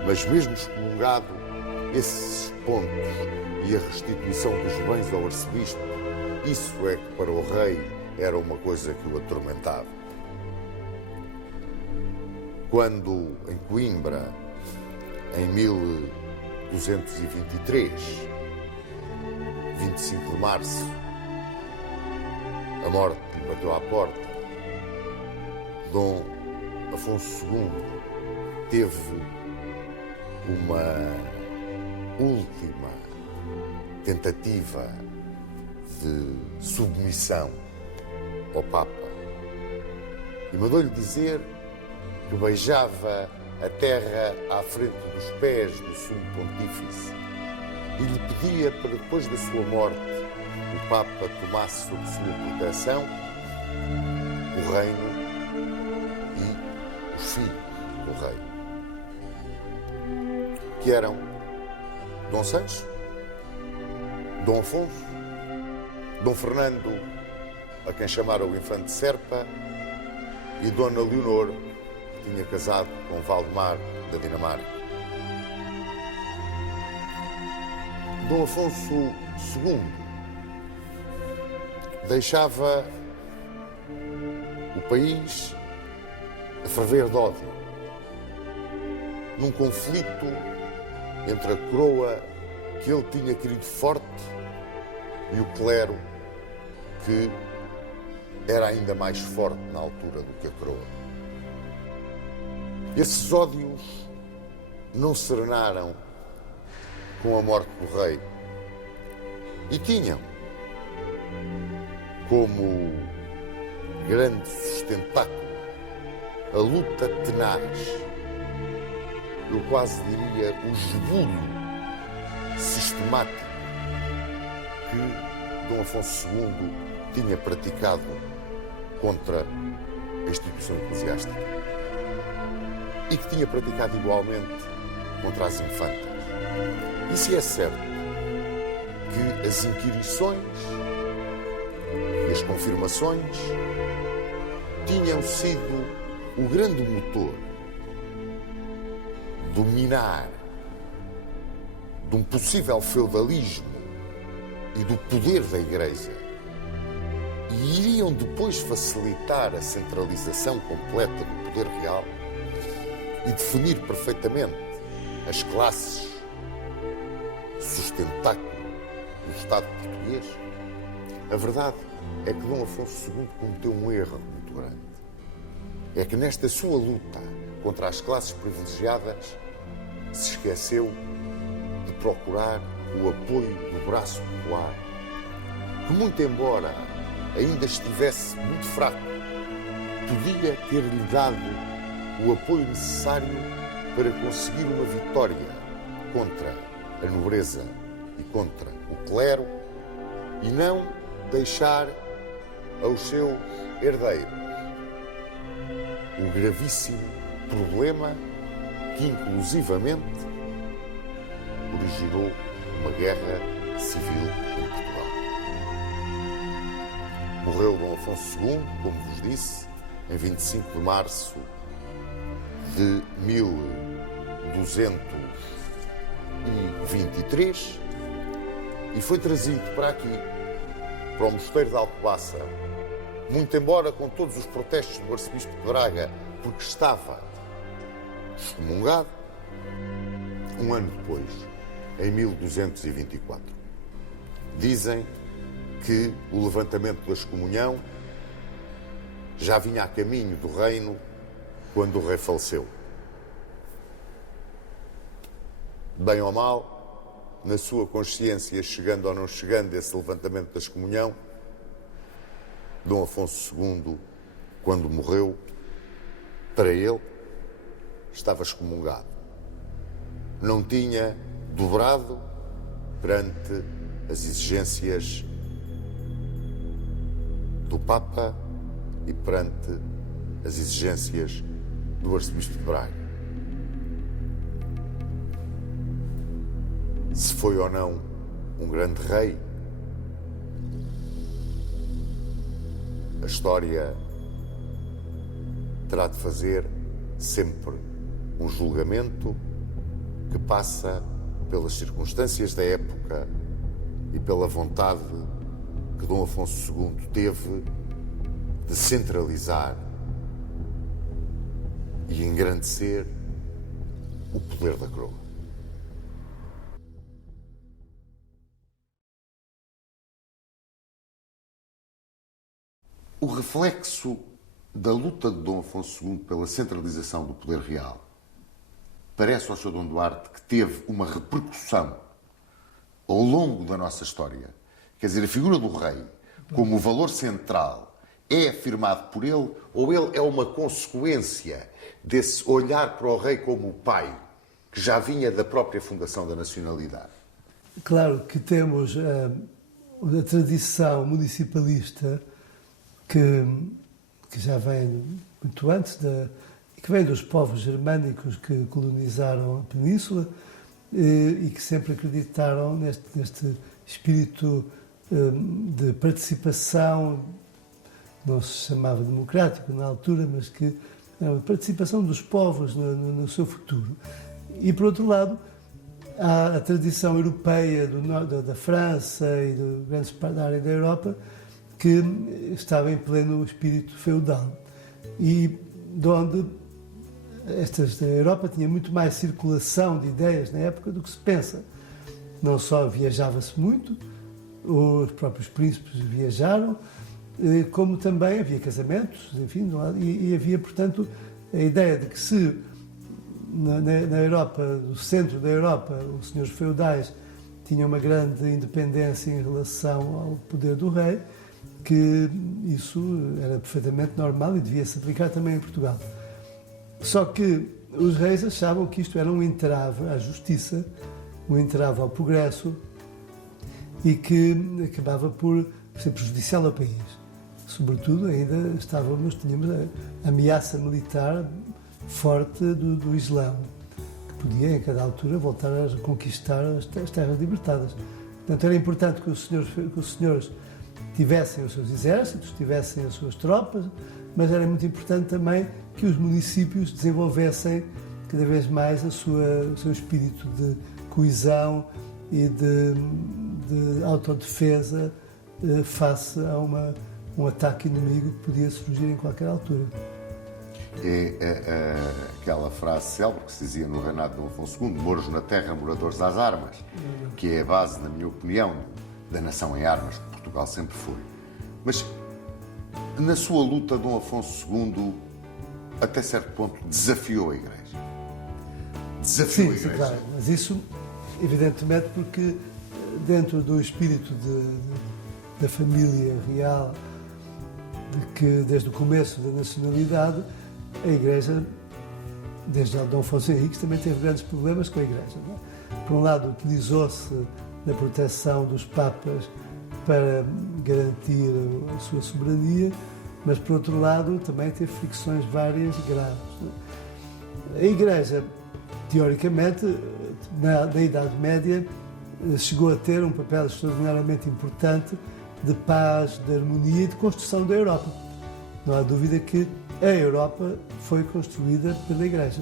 mas mesmo excomungado, esses pontos e a restituição dos bens ao arcebispo, isso é que para o rei era uma coisa que o atormentava. Quando em Coimbra, em 1223, 25 de março, a morte lhe bateu à porta, Dom Afonso II teve uma última tentativa de submissão ao Papa e mandou-lhe dizer que beijava a terra à frente dos pés do Sumo Pontífice e lhe pedia para depois da sua morte o Papa tomasse sob sua proteção o reino e os filhos do rei, que eram Dom Sancho, Dom Afonso, Dom Fernando, a quem chamaram o Infante Serpa, e Dona Leonor, que tinha casado com Valdemar da Dinamarca. Dom Afonso II deixava o país a ferver de ódio, num conflito entre a coroa que ele tinha querido forte e o clero que era ainda mais forte na altura do que a coroa. Esses ódios não serenaram com a morte do rei e tinham como grande sustentáculo a luta tenaz, eu quase diria o esbulho sistemático que Dom Afonso II tinha praticado contra a instituição eclesiástica e que tinha praticado igualmente contra as infantas. E se é certo que as inquirições e as confirmações tinham sido o grande motor do minar de um possível feudalismo e do poder da Igreja, e iriam depois facilitar a centralização completa do poder real e definir perfeitamente as classes sustentáculo do Estado português, a verdade é que Dom Afonso II cometeu um erro muito grande. É que nesta sua luta contra as classes privilegiadas se esqueceu de procurar o apoio do braço popular, que, muito embora ainda estivesse muito fraco, podia ter-lhe dado o apoio necessário para conseguir uma vitória contra a nobreza e contra o clero e não deixar aos seus herdeiros o gravíssimo problema que, inclusivamente, originou uma guerra civil em Portugal. Morreu Dom Afonso II, como vos disse, em 25 de março de 1223 e foi trazido para aqui, para o Mosteiro de Alcobaça, muito embora com todos os protestos do arcebispo de Braga, porque estava excomungado, um ano depois, em 1224. Dizem que o levantamento da excomunhão já vinha a caminho do reino quando o rei faleceu. Bem ou mal, na sua consciência, chegando ou não chegando esse levantamento da excomunhão, Dom Afonso II, quando morreu, para ele, estava excomungado. Não tinha dobrado perante as exigências do Papa e perante as exigências do arcebispo de Braga. Se foi ou não um grande rei, a história terá de fazer sempre um julgamento que passa pelas circunstâncias da época e pela vontade que Dom Afonso II teve de centralizar e engrandecer o poder da coroa. O reflexo da luta de Dom Afonso II pela centralização do poder real parece ao Sr. Dom Duarte que teve uma repercussão ao longo da nossa história. Quer dizer, a figura do rei, como o valor central, é afirmado por ele ou ele é uma consequência desse olhar para o rei como o pai, que já vinha da própria fundação da nacionalidade? Claro que temos a tradição municipalista que já vem muito antes, que vem dos povos germânicos que colonizaram a península e que sempre acreditaram neste espírito de participação, não se chamava democrático na altura, mas que era a participação dos povos no seu futuro. E, por outro lado, há a tradição europeia da França e de grandes partes da área da Europa que estava em pleno espírito feudal e de onde a Europa tinha muito mais circulação de ideias na época do que se pensa. Não só viajava-se muito, os próprios príncipes viajaram, como também havia casamentos, enfim, e havia, portanto, a ideia de que se na Europa, no centro da Europa, os senhores feudais tinham uma grande independência em relação ao poder do rei, que isso era perfeitamente normal e devia-se aplicar também em Portugal. Só que os reis achavam que isto era um entrave à justiça, um entrave ao progresso e que acabava por ser prejudicial ao país. Sobretudo, ainda tínhamos a ameaça militar forte do Islão, que podia, em cada altura, voltar a conquistar as terras libertadas. Portanto, era importante que os senhores tivessem os seus exércitos, tivessem as suas tropas, mas era muito importante também que os municípios desenvolvessem cada vez mais o seu espírito de coesão e de autodefesa face a um ataque inimigo que podia surgir em qualquer altura. É aquela frase célebre que se dizia no reinado de Dom Afonso II, moros na terra, moradores às armas, que é a base, na minha opinião, da nação em armas, que Portugal sempre foi. Mas, na sua luta, Dom Afonso II, até certo ponto, desafiou a Igreja. desafio à Sim, Igreja. claro, mas isso, evidentemente, porque dentro do espírito da família real, de que desde o começo da nacionalidade, a Igreja, desde Dom Afonso Henriques, também teve grandes problemas com a Igreja. Não é? Por um lado, utilizou-se da proteção dos Papas para garantir a sua soberania, mas, por outro lado, também teve fricções várias e graves. Não é? A Igreja, teoricamente, na Idade Média, chegou a ter um papel extraordinariamente importante de paz, de harmonia e de construção da Europa. Não há dúvida que a Europa foi construída pela Igreja.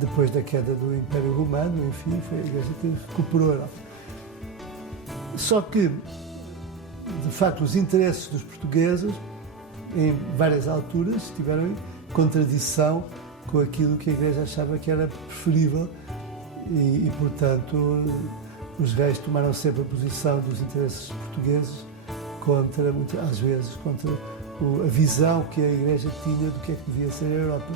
Depois da queda do Império Romano, enfim, foi a Igreja que recuperou a Europa. Só que, de facto, os interesses dos portugueses, em várias alturas, estiveram em contradição com aquilo que a Igreja achava que era preferível e portanto, os reis tomaram sempre a posição dos interesses portugueses contra, às vezes, contra a visão que a Igreja tinha do que é que devia ser a Europa.